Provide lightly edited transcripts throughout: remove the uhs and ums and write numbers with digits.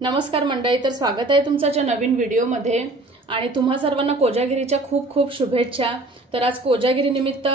नमस्कार मंडळी, तर स्वागत आहे तुमच्या नवीन व्हिडिओमध्ये आणि तुम्हा सर्वांना कोजागिरीच्या खूप खूप शुभेच्छा। तर आज कोजागिरी निमित्त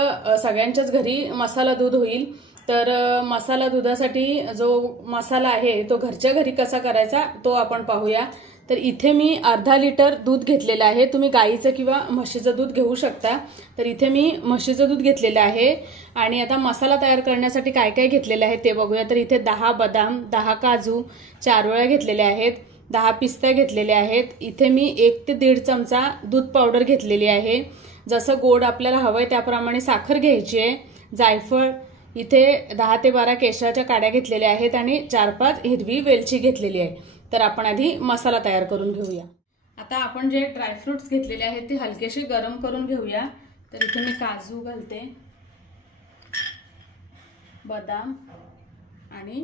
सगळ्यांच्याच घरी मसाला दूध होईल। तर मसाला दुधासाठी जो मसाला आहे तो घरच्या घरी कसा करायचा तो आपण पाहूया। तर इथे मी अर्धा लिटर दूध घेतलेलं आहे। तुम्ही गाईचं किंवा म्हशीचं दूध घेऊ शकता। तर इथे मी म्हशीचं दूध घेतलेलं आहे आणि आता मसाला तयार करण्यासाठी काय काय घेतलेलं आहे ते बघूया। तर इथे 10 बदाम, 10 काजू 4 वेळा घेतलेले आहेत, 10 पिस्ते घेतलेले आहेत। इथे मी 1 ते 1.5 चमचा दूध पावडर घेतलेली आहे। जसं गोड आपल्याला हवंय त्याप्रमाणे साखर घ्यायची आहे। जायफळ इथे 10 ते 12 केशराच्या काड्या घेतलेल्या आहेत आणि 4-5 हिरवी वेलची घेतलेली आहे। तर आपण आधी मसाला तयार करून घेऊया। आता आपण जे ड्रायफ्रुट्स घेतलेले आहेत ते हलकेसे गरम करून घेऊया। तर इथे मी काजू घालते, बदाम आणि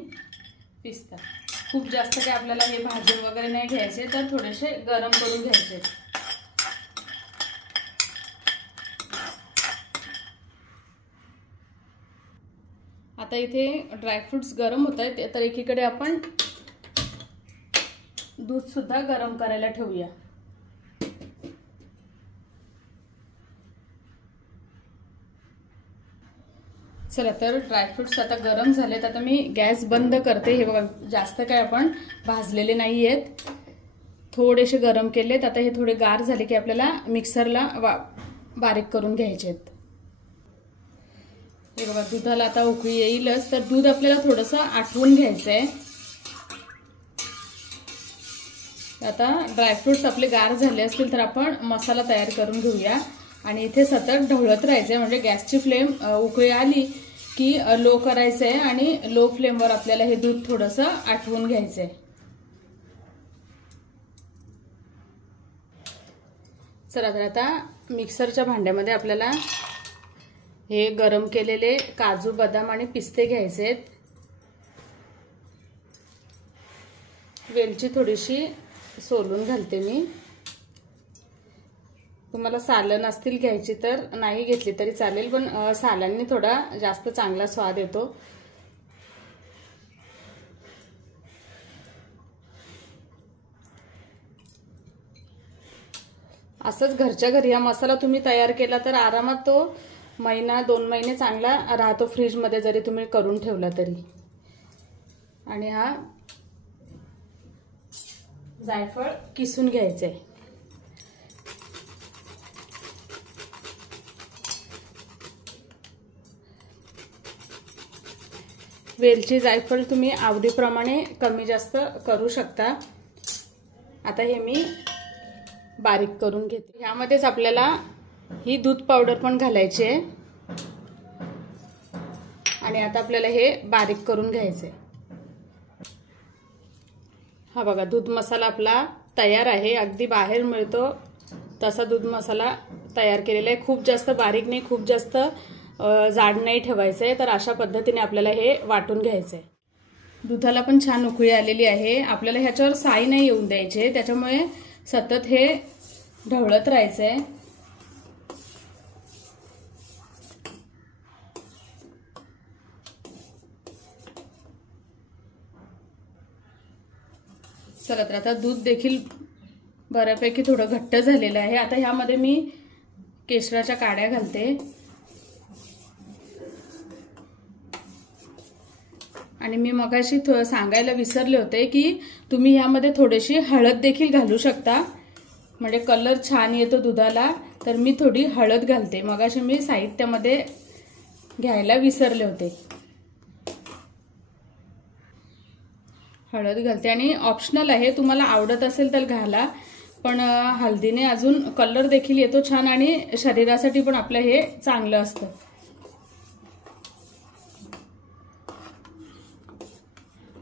पिस्ता। खूप जास्त काही आपल्याला हे भाजून वगैरे नाही घ्यायचे, तर थोडेसे गरम करून घ्यायचे। आता इथे ड्रायफ्रुट्स गरम होत आहेत, तर एकीकडे आपण दूध सुद्धा गरम करायला ठेवूया। चला, तर ड्रायफ्रुट्स आता गरम झालेत। आता मी गॅस बंद करते। हे बघा, जास्त काय आपण भाजलेले नाहीयेत, थोडेसे गरम केलेत। आता हे थोडे गार झाले की आपल्याला मिक्सरला बारीक करून घ्यायचे आहेत। हे बघा, दुधाला आता उकळी येईलच, तर दूध आपल्याला थोडंसं आटवून घ्यायचंय। आता ड्रायफ्रुट्स आपले गार झाले असतील तर आपण मसाला तयार करून घेऊया आणि इथे सतत ढवळत राहायचंय। म्हणजे गॅसची फ्लेम उकळी आली की लो करायचंय आणि लो फ्लेमवर आपल्याला हे दूध थोडंसं आटवून घ्यायचंय। चला, तर आता मिक्सरच्या भांड्यामध्ये आपल्याला हे गरम केलेले काजू, बदाम आणि पिस्ते घ्यायचे। वेलची थोडीशी सोलून घालते मी। तुम्हाला सालं नसतील घ्यायची तर नाही घेतली तरी चालेल, पण सालांनी थोडा जास्त चांगला स्वाद येतो। असंच घरच्या घरी हा मसाला तुम्ही तयार केला तर आरामात तो 1-2 महिने चांगला राहतो फ्रीज मध्ये, जरी तुम्ही करून ठेवला तरी। आणि हा जायफळ किसून घ्यायचे। वेलची, जायफळ तुम्ही आवडीप्रमाणे कमी जास्त करू शकता। आता हे मी बारीक करून घेते। यामध्येच आपल्याला ही दूध पावडर पण घालायची आहे आणि आता आपल्याला हे बारीक करून घ्यायचे। हा बघा, दूध मसाला आपला तयार आहे। अगदी बाहेर मिळतो तसा दूध मसाला तयार केलेला आहे। खूप जास्त बारीक नाही, खूप जास्त जाड नाही ठेवायचंय। तर अशा पद्धतीने आपल्याला हे वाटून घ्यायचंय। दुधाला पण छान उकळी आलेली आहे। आपल्याला ह्याच्यावर साई नाही येऊन द्यायचे, त्याच्यामुळे सतत हे ढवळत राहायचंय। चला, तर आता दूध देखील बऱ्यापैकी थोडं घट्ट झालेलं आहे। आता ह्यामध्ये मी केशराच्या काड्या घालते आणि मी मगाशी सांगायला विसरले होते की तुम्ही ह्यामध्ये थोडीशी हळद देखील घालू शकता, म्हणजे कलर छान येतो दुधाला। तर मी थोडी हळद घालते, मगाशी मी साहित्यामध्ये घ्यायला विसरले होते। हळद घालते आणि ऑप्शनल आहे, तुम्हाला आवडत असेल तर घाला, पण हळदीने अजून कलर देखील येतो छान आणि शरीरासाठी पण आपलं हे चांगलं असतं।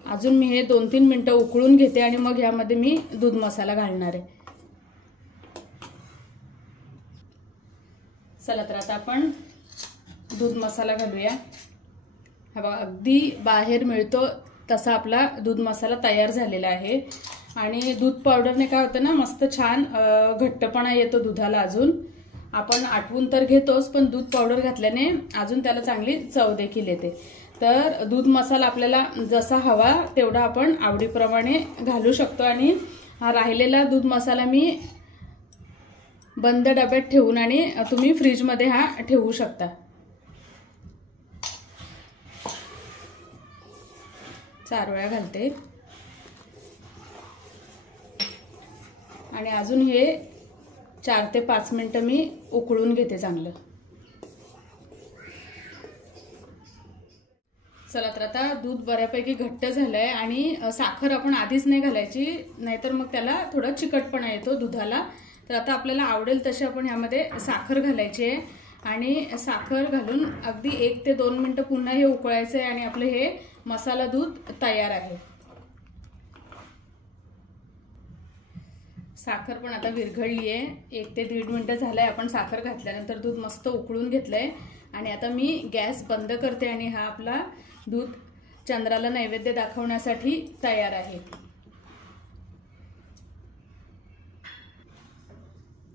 अजून मी हे 2-3 मिनिटं उकळून घेते आणि मग यामध्ये मी दूध मसाला घालणार आहे। चला, तर आता आपण दूध मसाला घालूया। हा बघा, अगदी बाहेर मिळतो तसा आपला दूध मसाला तयार झालेला आहे। आणि दूध पावडरने काय होतं ना, मस्त छान घट्टपणा येतो दुधाला। अजून आपण आटवून तर घेतोच, पण दूध पावडर घातल्याने अजून त्याला चांगली चव देखील येते। तर दूध मसाला आपल्याला जसा हवा तेवढा आपण आवडीप्रमाणे घालू शकतो। आणि हा राहिलेला दूध मसाला मी बंद डब्यात ठेवून आणि तुम्ही फ्रीजमध्ये हा ठेवू शकता। 4 वेळा घालते आणि अजून हे 4 ते 5 मिनिटं मी उकळून घेते चांगलं। चला तर आता दूध बऱ्यापैकी घट्ट झालंय आणि साखर आपण आधीच नाही घालायची, नाहीतर मग त्याला थोडा चिकटपणा येतो दुधाला। तर आता आपल्याला आवडेल तशी आपण ह्यामध्ये साखर घालायची आहे आणि साखर घालून अगदी 1 ते 2 मिनिटं पुन्हा हे उकळायचं आहे आणि आपलं हे मसाला दूध तयार आहे। साखर पण आता विरघळली आहे, 1 ते 1.5 मिनिटं झालंय आपण साखर घातल्यानंतर। दूध मस्त उकळून घेतलंय आणि आता मी गॅस बंद करते आणि हा आपला दूध चंद्राला नैवेद्य दाखवण्यासाठी तयार आहे।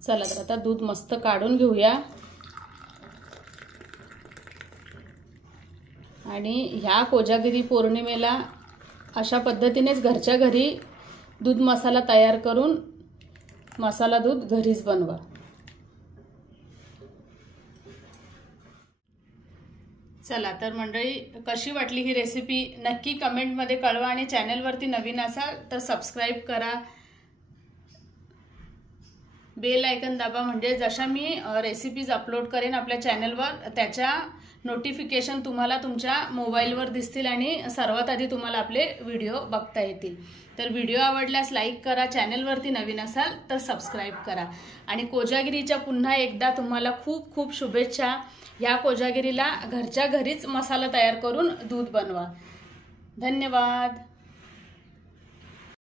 चला तर आता दूध मस्त काढून घेऊया आणि ह्या कोजागिरी पौर्णिमेला अशा पद्धतीनेच घरच्या घरी दूध मसाला तयार करून मसाला दूध घरीच बनवा। चला तर मंडळी, कशी वाटली ही रेसिपी नक्की कमेंटमध्ये कळवा आणि चॅनलवरती नवीन असाल तर सबस्क्राइब करा, बेल आयकन दाबा, म्हणजे जशा मी रेसिपीज अपलोड करेन आपल्या चॅनलवर त्याच्या नोटिफिकेशन तुम्हाला तुमच्या मोबाईलवर दिसतील आणि सर्वात आधी तुम्हाला आपले व्हिडिओ बघता येतील। तर व्हिडिओ आवडल्यास लाईक करा, चॅनलवरती नवीन असाल तर सबस्क्राइब करा आणि कोजागिरीच्या पुन्हा एकदा तुम्हाला खूप खूप शुभेच्छा। ह्या कोजागिरीला घरच्या घरीच मसाला तयार करून दूध बनवा। धन्यवाद।